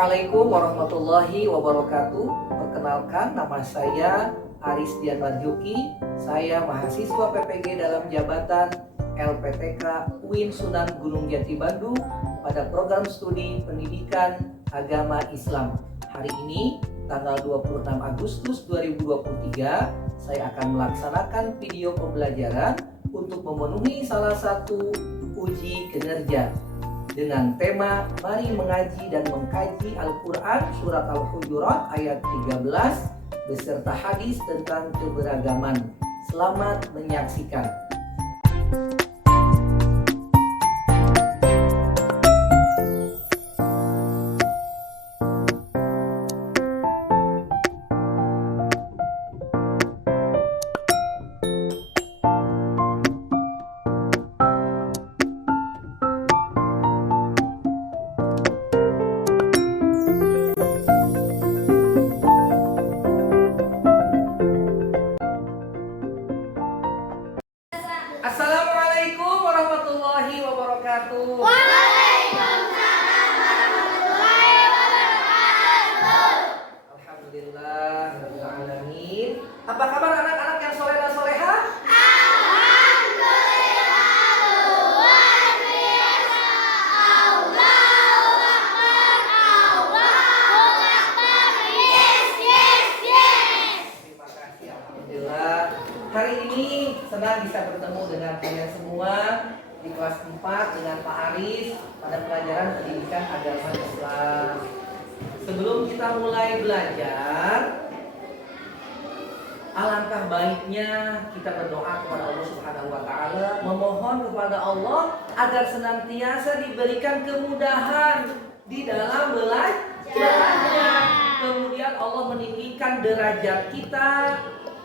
Assalamualaikum warahmatullahi wabarakatuh. Perkenalkan, nama saya Aris Dian Marjuki. Saya mahasiswa PPG dalam jabatan LPTK UIN Sunan Gunung Jati Bandung pada program studi Pendidikan Agama Islam. Hari ini, tanggal 26 Agustus 2023, saya akan melaksanakan video pembelajaran untuk memenuhi salah satu uji kinerja dengan tema Mari Mengaji dan Mengkaji Al-Quran Surat Al-Hujurat ayat 13 beserta hadis tentang keberagaman. Selamat menyaksikan. Assalamualaikum warahmatullahi wabarakatuh. Waalaikumsalam warahmatullahi wabarakatuh. Alhamdulillah rabbil alamin. Apa kabar anak-anak yang soleh dan soleha? Alhamdulillah luar biasa. Allahu Akbar, Allahu Akbar. Yes, yes, yes. Terima kasih, alhamdulillah. Hari ini senang bisa bertemu dengan kalian semua di kelas 4 dengan Pak Aris pada pelajaran Pendidikan Agama Islam. Sebelum kita mulai belajar, alangkah baiknya kita berdoa kepada Allah Subhanahu wa taala, memohon kepada Allah agar senantiasa diberikan kemudahan di dalam belajar. Kemudian Allah meninggikan derajat kita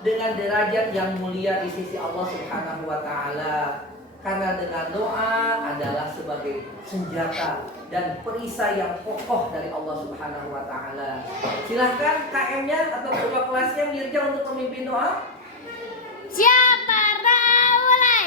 dengan derajat yang mulia di sisi Allah Subhanahu wa taala. Karena dengan doa adalah sebagai senjata dan perisai yang kokoh dari Allah Subhanahu wa taala. Silahkan KM-nya atau ketua kelasnya Mirja untuk memimpin doa. Siapa mulai?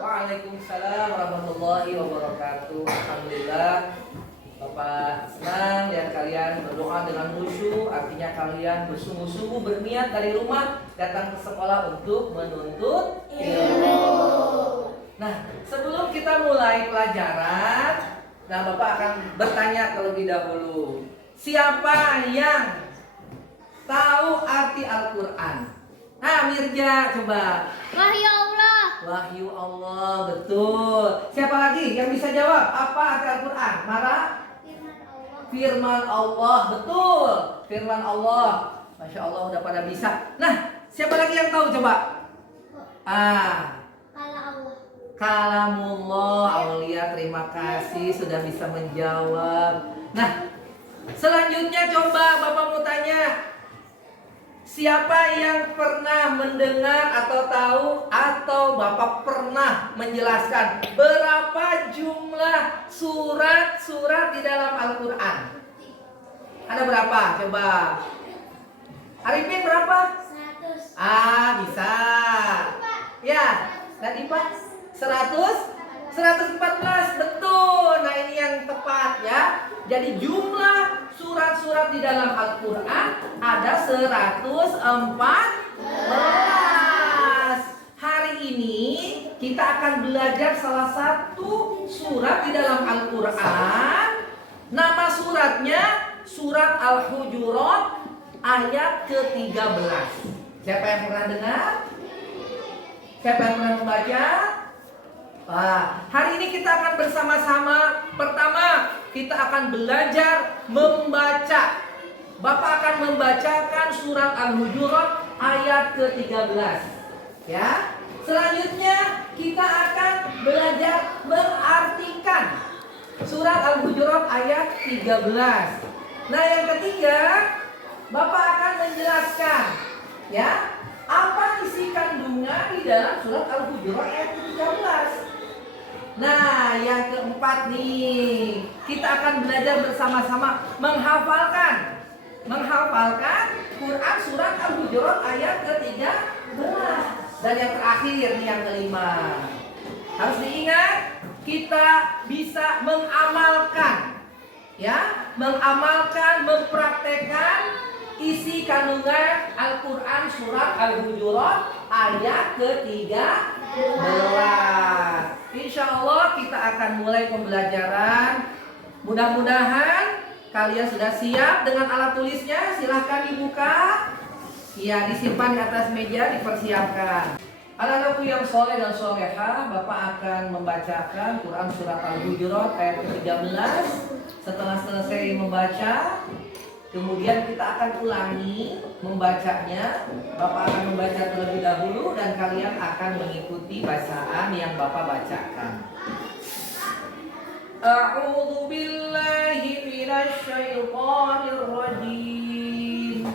Waalaikumsalam warahmatullahi wabarakatuh. Alhamdulillah, Bapak senang lihat kalian berdoa dengan khusyuk. Artinya kalian bersungguh-sungguh berniat dari rumah datang ke sekolah untuk menuntut ilmu. Nah, sebelum kita mulai pelajaran, Bapak akan bertanya terlebih dahulu. Siapa yang tahu arti Al-Quran? Mirja, coba. Wahyu Allah. Wahyu Allah, betul. Siapa lagi yang bisa jawab? Apa arti Al-Quran? Mara? Firman Allah. Firman Allah, betul. Firman Allah. Masya Allah udah pada bisa. Nah, siapa lagi yang tahu coba? Kala Allah. Kalamullah. Aulia, terima kasih sudah bisa menjawab. Nah, selanjutnya coba Bapak mau tanya, siapa yang pernah mendengar atau tahu atau Bapak pernah menjelaskan berapa jumlah surat-surat di dalam Al-Quran? Ada berapa? Coba. Arifin berapa? 100. Bisa. Ya, tadi Pak 114, betul. Nah ini yang tepat ya. Jadi jumlah surat-surat di dalam Al-Quran ada 114. Hari ini kita akan belajar salah satu surat di dalam Al-Quran. Nama suratnya surat Al-Hujurat ayat ke-13. Siapa yang pernah dengar? Siapa yang pernah membaca? Hari ini kita akan bersama-sama. Pertama, kita akan belajar membaca. Bapak akan membacakan surat Al-Hujurat ayat ke-13. Ya. Selanjutnya kita akan belajar mengartikan surat Al-Hujurat ayat 13. Nah, yang ketiga, Bapak akan menjelaskan ya, apa isi kandungan di dalam surat Al-Hujurat ayat ke-13. Nah, yang keempat nih, kita akan belajar bersama-sama menghafalkan Quran surat Al-Hujurat ayat ke-13. Dan yang terakhir nih, yang kelima, harus diingat, kita bisa mengamalkan ya, mempraktekkan isi kandungan Al-Quran surat Al-Hujurat ayat ke-13. Insya Allah kita akan mulai pembelajaran. Mudah-mudahan kalian sudah siap dengan alat tulisnya. Silahkan dibuka. Ya, disimpan di atas meja, dipersiapkan. Anak-anakku yang soleh dan solehah, Bapak akan membacakan Quran surat Al-Hujurat ayat ke-13. Setelah selesai membaca, kemudian kita akan ulangi membacanya. Bapak akan membaca terlebih dahulu dan kalian akan mengikuti bacaan yang Bapak bacakan. A'udzu billahi minasy syaithanir rajim.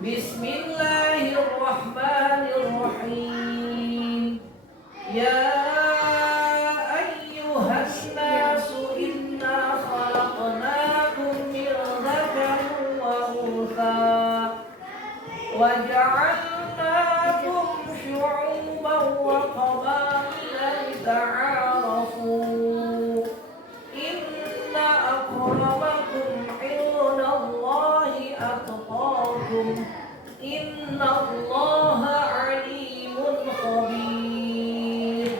Bismillahirrahmanirrahim. Ya ayyuhan nasu inna khalaqnakum min dzakarin wa untha wa ja'alnakum syu'uban wa qabaila lita'arafu. Inna akramakum 'indallahi atqakum. Innallaha 'alimun khabir.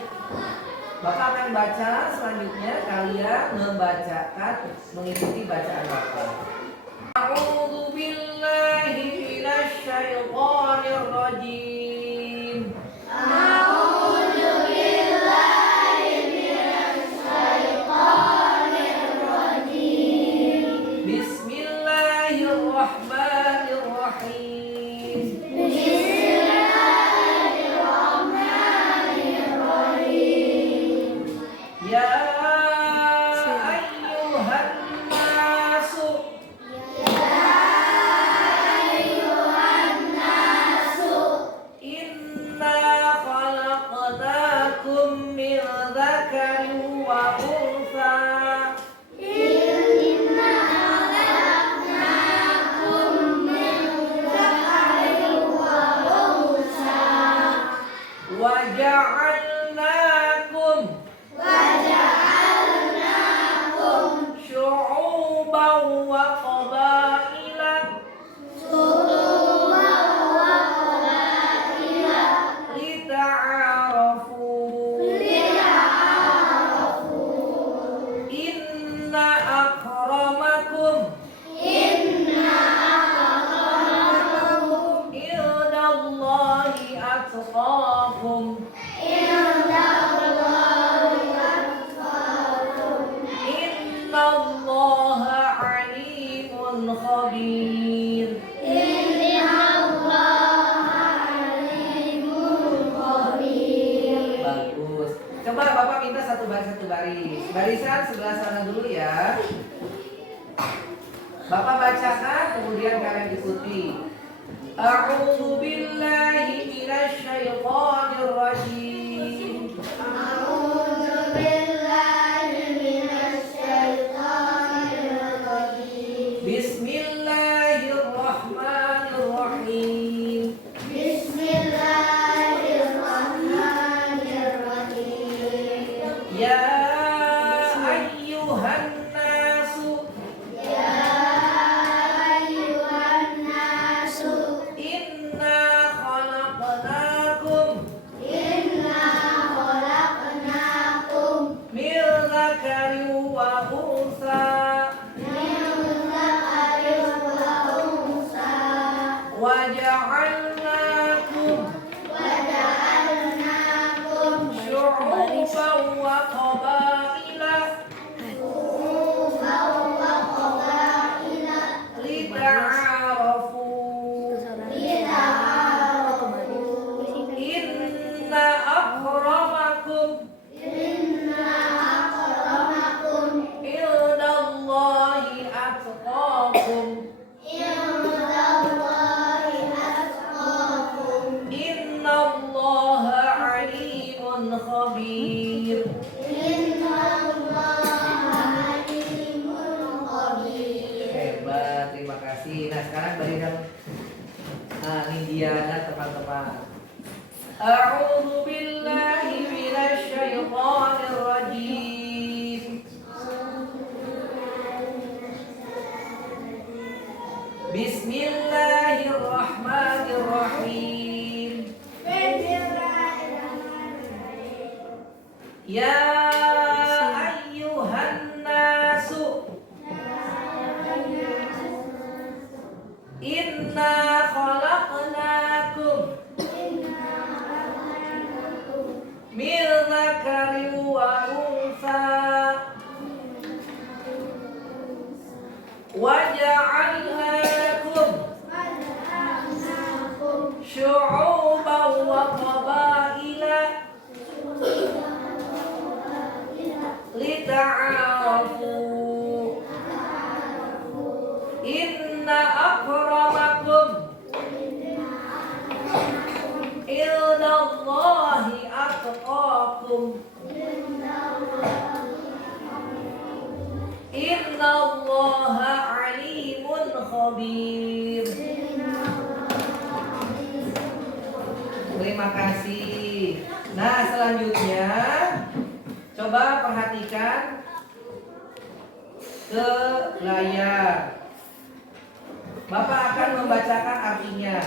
Bapak akan baca, selanjutnya kalian membacakan, mengikuti bacaan Bapak. A'udzu billahi minasy syaithanir rajim. A'udzu billahi minasy syaithanir rajim. Bismillahirrahmanirrahim. Bismillahirrahmanirrahim. Ya ayyuhan nasu. Inna khalaqnakum min dzakarin wa untha. Inna khalaqnakum min dzakarin khabir. Bagus. Coba Bapak minta satu baris. Barisan sebelah sana dulu ya. Bapak bacakan, kemudian kalian ikuti. A'udzu billahi minasy syaithanir rajim. Bismillahirrahmanirrahim. Ya ayyuhan nasu inna khalaqnakum min dzakarin wa unsa wa ja'alnakum syu'uban wa qabaila lita'arafu. Inna akramakum indallahi atqakum. Innallaha alimun khabir. Hebat, terima kasih. Nah sekarang berikan Nindya dan teman-teman. A'udzu billahi minasy syaithanir rajim. Bismillahirrahmanirrahim. Ya ayyuhan nasu inna khalaqnakum min dzakarin wa unsa wa ja'alnakum syu'uban wa qabaila lita'arafu. Inna akramakum indallahi atqakum. Innallaha alimun khabir. Terima kasih. Nah, selanjutnya coba perhatikan ke layar. Bapak akan membacakan artinya.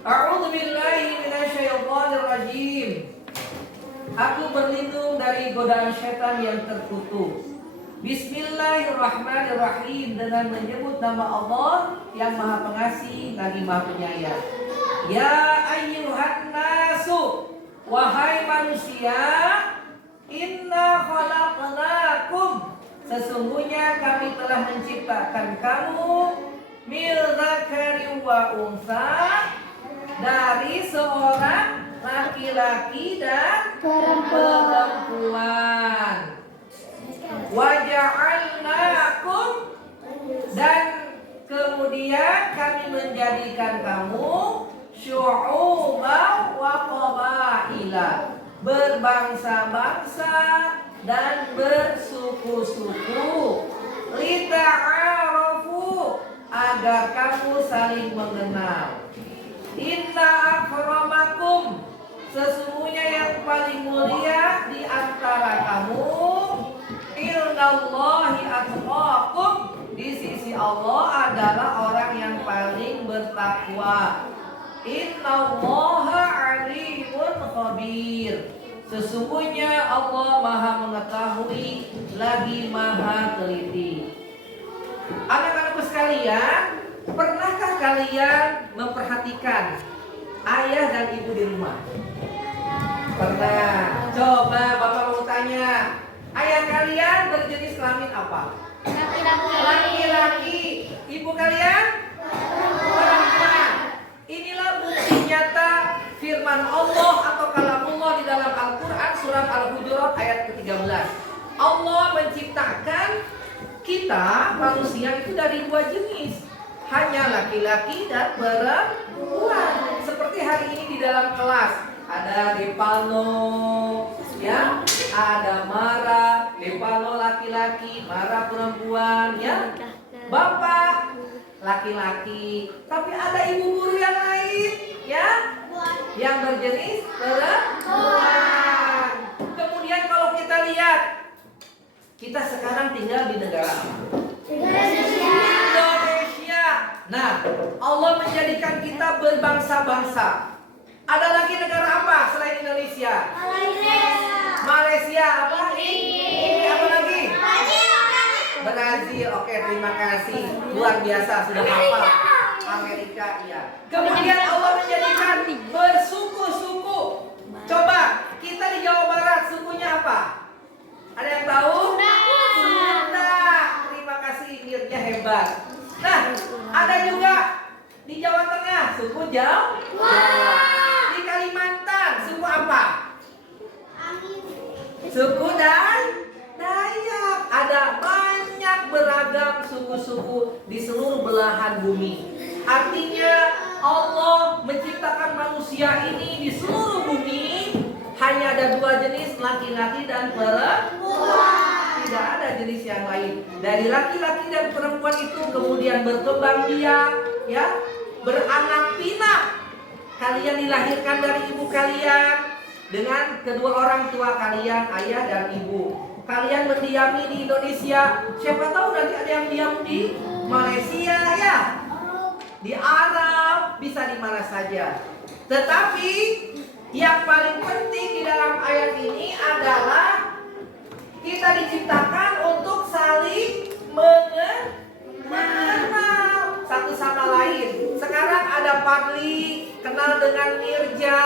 A'udzu billahi minasy syaithanir rajim. Aku berlindung dari godaan setan yang terkutuk. Bismillahirrahmanirrahim, dengan menyebut nama Allah yang Maha Pengasih lagi Maha Penyayang. Ya ayyuhan nasu, wahai manusia, inna khalaqnakum, sesungguhnya kami telah menciptakan kamu min dzakarin wa unsa, dari seorang laki-laki dan perempuan. Wa ja'alnakum, dan kemudian kami menjadikan kamu syu'uban wa qabaila, berbangsa-bangsa dan bersuku-suku, lita'arafu, agar kamu saling mengenal. Inna akramakum, sesungguhnya yang paling mulia di antara kamu, indallahi atqakum, di sisi Allah adalah orang yang paling bertakwa. Innallaha alimun khabir, sesungguhnya Allah Maha mengetahui lagi Maha teliti. Anak-anakku sekalian, pernahkah kalian memperhatikan ayah dan ibu di rumah? Pernah. Coba Bapak mau tanya, ayah kalian berjenis kelamin apa? Laki-laki. Ibu kalian? Perempuan. Inilah bukti nyata firman Allah atau kalamullah di dalam Al-Quran surat Al-Hujurat ayat ke-13. Allah menciptakan kita manusia itu dari dua jenis, hanya laki-laki dan perempuan. Seperti hari ini di dalam kelas ada Depano, ya, ada Mara. Depano laki-laki, Mara perempuan, ya. Bapak laki-laki, tapi ada ibu guru yang lain, ya, yang berjenis perempuan. Kemudian kalau kita lihat, kita sekarang tinggal di negara apa? Indonesia. Nah, Allah menjadikan kita berbangsa-bangsa. Ada lagi negara apa selain Indonesia? Malaysia. Apa? Ini apa lagi? Brazil. Oke, terima kasih. Luar biasa, sudah hafal. Amerika, iya. Kemudian Allah menjadikan bersuku-suku. Coba, kita di Jawa Barat sukunya apa? Ada yang tahu? Sunda. Terima kasih, Mirnya hebat. Nah, ada juga di Jawa Tengah suku Jawa. Di Kalimantan suku apa? Suku dan Dayak. Ada banyak beragam suku-suku di seluruh belahan bumi. Artinya Allah menciptakan manusia ini di seluruh bumi hanya ada dua jenis, laki-laki dan perempuan. Tidak ada jenis yang lain. Dari laki-laki dan perempuan itu kemudian berkembang biak, ya, beranak pinak. Kalian dilahirkan dari ibu kalian dengan kedua orang tua kalian, ayah dan ibu. Kalian mendiami di Indonesia. Siapa tahu nanti ada yang diam di Malaysia, ya, di Arab, bisa di mana saja. Tetapi yang paling penting di dalam ayat ini adalah kita diciptakan untuk saling mengenal satu sama lain. Sekarang ada Padli, kenal dengan Mirja,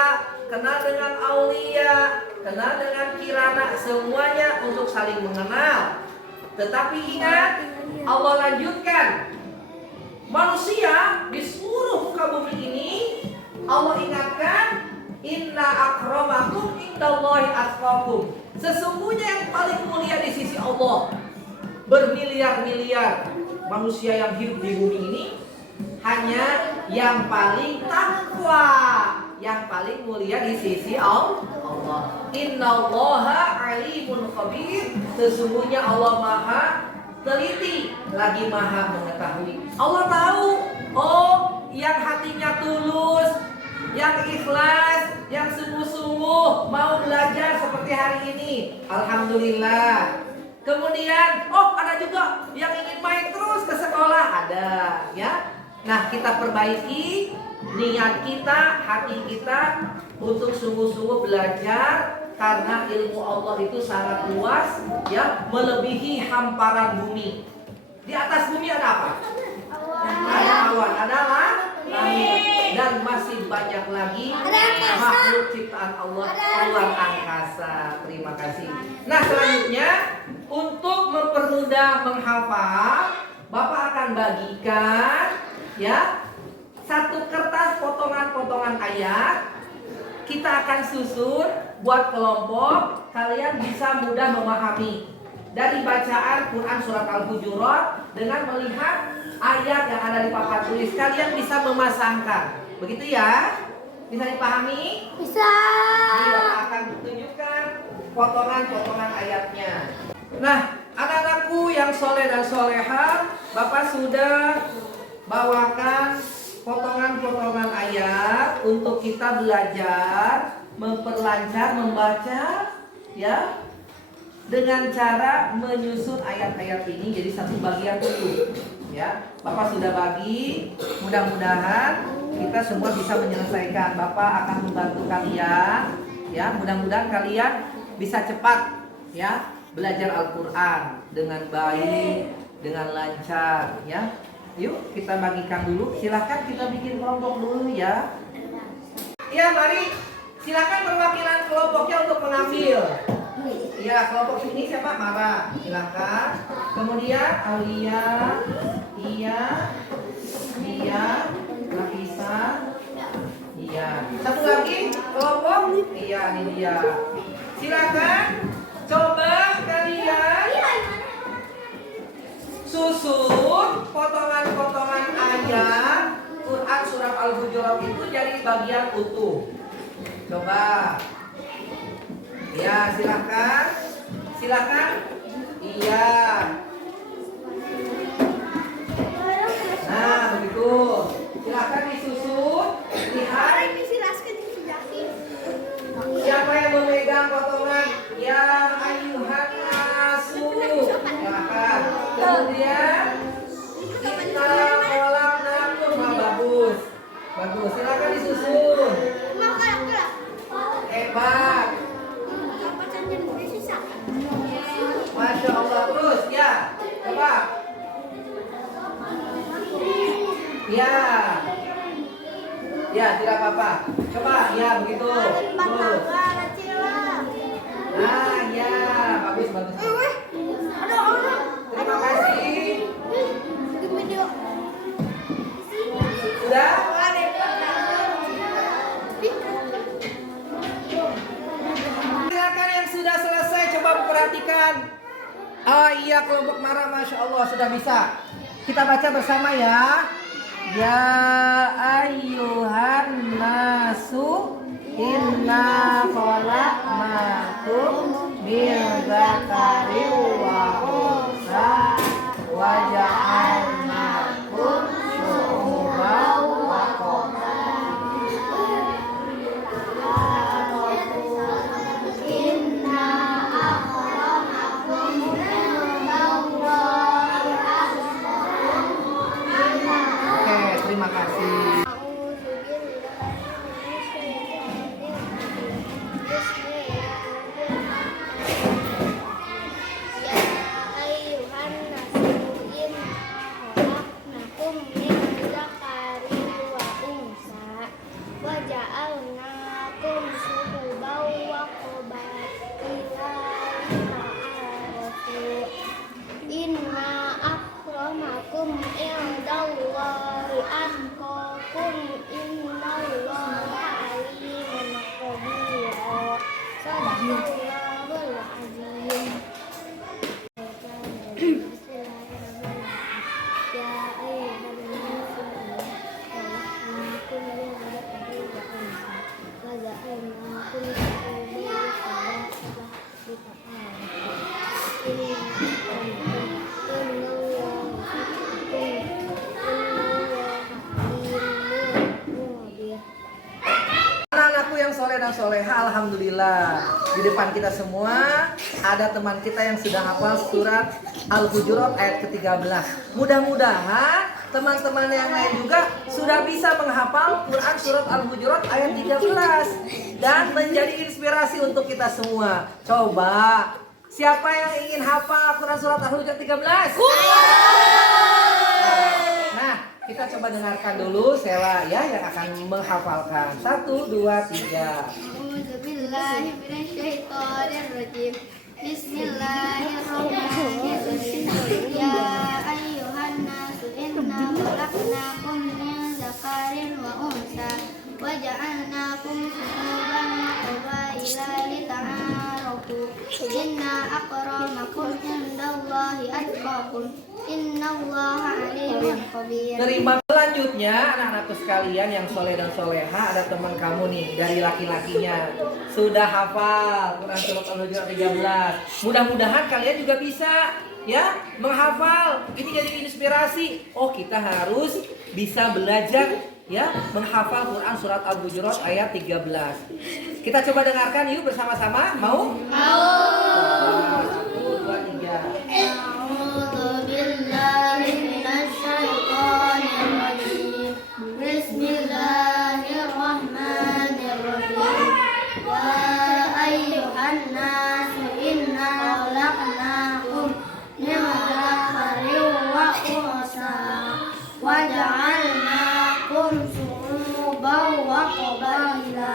kenal dengan Aulia, kenal dengan Kirana, semuanya untuk saling mengenal. Tetapi ingat, Allah lanjutkan, manusia di seluruh muka bumi ini Allah ingatkan, inna akramakum indallahi atqakum. Sesungguhnya yang paling mulia di sisi Allah, bermiliar-miliar manusia yang hidup di bumi ini, hanya yang paling takwa, yang paling mulia di sisi Allah. Innallaha alimun khabir. Sesungguhnya Allah Maha teliti lagi Maha mengetahui. Allah tahu, oh, yang hatinya tulus, yang ikhlas, yang sungguh-sungguh mau belajar seperti hari ini, alhamdulillah. Kemudian, oh, ada juga yang ingin main terus ke sekolah, ada, ya. Nah, kita perbaiki niat kita, hati kita untuk sungguh-sungguh belajar, karena ilmu Allah itu sangat luas, ya, melebihi hamparan bumi. Di atas bumi ada apa? Ada awan, ada langit, dan masih banyak lagi makhluk ciptaan Allah luar angkasa. Terima kasih. Nah, selanjutnya untuk mempermudah menghafal, Bapak akan bagikan, ya, satu kertas potongan-potongan ayat. Kita akan susun buat kelompok, kalian bisa mudah memahami dari bacaan Quran surat Al-Hujurat dengan melihat ayat yang ada di papan tulis. Kalian bisa memasangkan, begitu ya? Bisa dipahami? Bisa. Bapak akan tunjukkan potongan-potongan ayatnya. Nah, anak-anakku yang soleh dan soleha, Bapak sudah bawakan potongan-potongan ayat untuk kita belajar memperlancar membaca, ya, dengan cara menyusun ayat-ayat ini jadi satu bagian utuh, ya. Bapak sudah bagi, mudah-mudahan kita semua bisa menyelesaikan. Bapak akan membantu kalian, ya. Mudah-mudahan kalian bisa cepat, ya, belajar Al-Quran dengan baik, dengan lancar, ya. Yuk kita bagikan dulu. Silahkan kita bikin kelompok dulu, ya. Ya, mari silakan perwakilan kelompoknya untuk mengambil. Ya, kelompok sini siapa? Mara. Silakan. Kemudian Aulia, Iya, Nafisa, iya. Satu lagi kelompok. Iya, ini dia. Silakan. Coba kalian susun potongan-potongan ayat Quran surat Al-Hujurat itu jadi bagian utuh. Coba. Ya, silakan. Silakan. Iya. Nah, begitu. Silakan disusun. Lihat. Siapa yang memegang potongan yang ayuhan nasu? Silakan. Kemudian kita kolak nakum. Bagus. Bagus. Silakan disusun. Hebat. Masya Allah. Terus ya. Coba. Ya. Ya, tidak apa-apa. Coba, ya begitu. Terus. Nah, ya, bagus, bagus. Terima kasih. Sudah? Silakan yang sudah selesai coba perhatikan. Ah iya, kelompok Mara, Masya Allah sudah bisa. Kita baca bersama ya. Ya ayyuhan nasu inna khalaqnakum min dzakarin wa unsa wa ja'alnakum syu'uban wa terima kasih. Inna akramakum indallahi atqakum innallaha alimun khabir. Shadaqallahul azim. Ya ayyuhallazina khalaqnakum min dhakarin wa unsa wa ja'alnakum Anak-anakku yang soleh dan soleha, alhamdulillah. Di depan kita semua ada teman kita yang sudah hafal surat Al-Hujurat ayat ke-13. Mudah-mudahan teman-teman yang lain juga sudah bisa menghafal Quran surat Al-Hujurat ayat 13 dan menjadi inspirasi untuk kita semua. Coba, siapa yang ingin hafal Quran surat Al-Hujurat 13? Nah, kita coba dengarkan dulu Sela ya yang akan menghafalkan. 1, 2, 3. A'udzubillahiminasyaitonirrajim. Bismillahirrahmanirrahim. Ya ayyuhan nasu inna khalaqnakum min dzakarin wa unsa wa ja'alnakum syu'uban wa qabaila lita'arafu. Inna akramakum indallahi atqakum innallaha alimun khabir. Terima. Selanjutnya anak-anakku sekalian yang soleh dan soleha, ada teman kamu nih dari laki-lakinya sudah hafal Quran surat Al-Hujurat 13. Mudah-mudahan kalian juga bisa ya menghafal. Ini jadi inspirasi. Oh, kita harus bisa belajar ya menghafal Quran surat Al-Hujurat ayat 13. Kita coba dengarkan yuk bersama-sama. Mau? Mau. 1, 2, 3. A'udzubillahiminasyaitonirrajim. Bismillahirrahmanirrahim. Ya ayyuhan nasu inna khalaqnakum min dzakarin wa unsa wa ja'alnakum syu'uban wa qabaila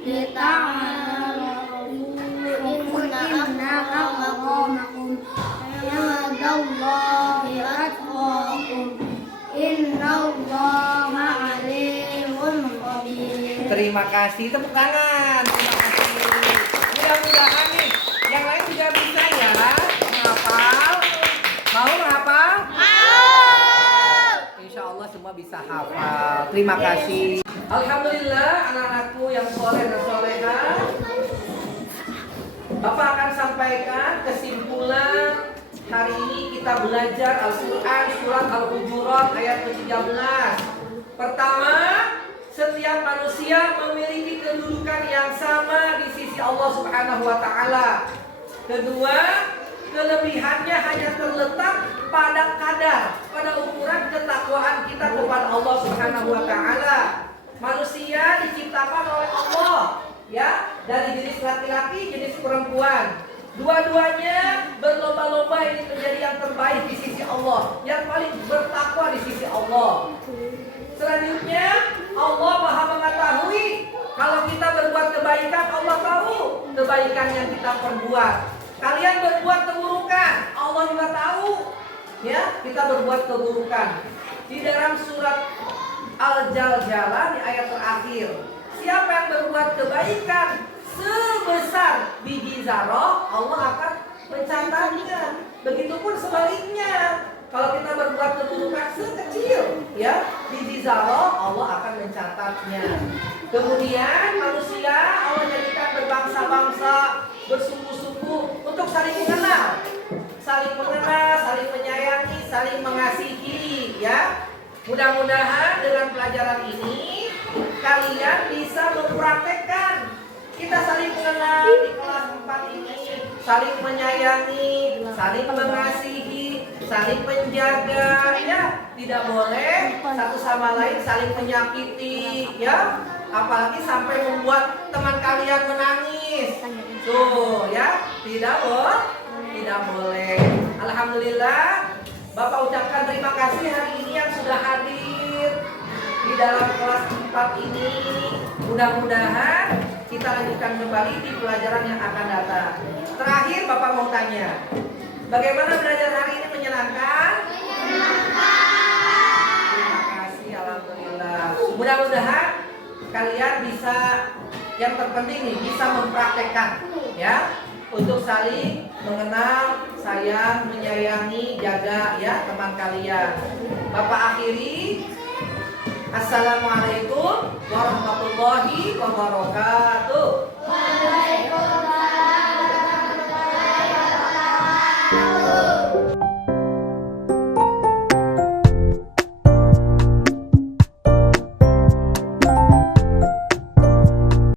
lita'arafu. Inna indallahi atqakum. Innallaha alimun khabir. Terima kasih, tepuk tangan. Terima kasih. Mudah-mudahan nih yang lain juga bisa ya menghafal. Mau menghafal? Mau. Insya Allah semua bisa hafal. Terima kasih. Alhamdulillah anak-anakku yang soleh dan soleha. Bapak akan sampaikan kesimpulan. Hari ini kita belajar Al-Quran surat Al-Hujurat ayat ke-13. Pertama, setiap manusia memiliki kedudukan yang sama di sisi Allah Subhanahu wa Ta'ala. Kedua, kelebihannya hanya terletak pada kadar, pada ukuran ketakwaan kita kepada Allah Subhanahu wa Ta'ala. Manusia diciptakan oleh Allah, ya, dari jenis laki-laki, jenis perempuan. Dua-duanya berlomba-lomba ingin menjadi yang terbaik di sisi Allah, yang paling bertakwa di sisi Allah. Selanjutnya, Allah Maha mengetahui kalau kita berbuat kebaikan, Allah tahu kebaikan yang kita perbuat. Kalian berbuat keburukan, Allah juga tahu, ya, kita berbuat keburukan. Di dalam surat Al-Jaljalah di ayat terakhir, siapa yang berbuat kebaikan sebesar biji zarah, Allah akan mencatatnya. Begitupun sebaliknya, kalau kita berbuat keburukan sekecil, ya, biji zarah, Allah akan mencatatnya. Kemudian manusia Allah jadikan berbangsa-bangsa, bersuku-suku untuk saling mengenal, saling menyayangi, saling mengasihi, ya. Mudah-mudahan dengan pelajaran ini kalian bisa mempraktekkan. Kita saling mengenal di kelas 4 ini, saling menyayangi, saling mengasihi, saling menjaga, ya. Tidak boleh satu sama lain saling menyakiti, ya. Apalagi sampai membuat teman kalian menangis. Tuh, ya. Tidak boleh. Alhamdulillah, Bapak ucapkan terima kasih hari ini yang sudah hadir di dalam kelas 4 ini. Mudah-mudahan kita lanjutkan kembali di pelajaran yang akan datang. Terakhir Bapak mau tanya, bagaimana belajar hari ini menyenangkan? Terima kasih, alhamdulillah. Mudah-mudahan kalian bisa, yang terpenting nih, bisa mempraktekkan, ya, untuk saling mengenal, sayang, menyayangi, jaga, ya, teman kalian. Bapak akhiri. Assalamualaikum warahmatullahi wabarakatuh.